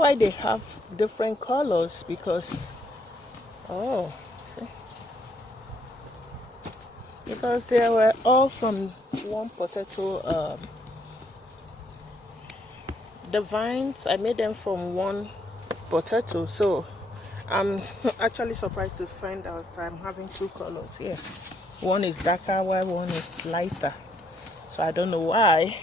why they have different colors, because oh, see, because they were all from one potato. The vines, I made them from one potato, so I'm actually surprised to find out I'm having two colors here. One is darker while one is lighter, so I don't know why.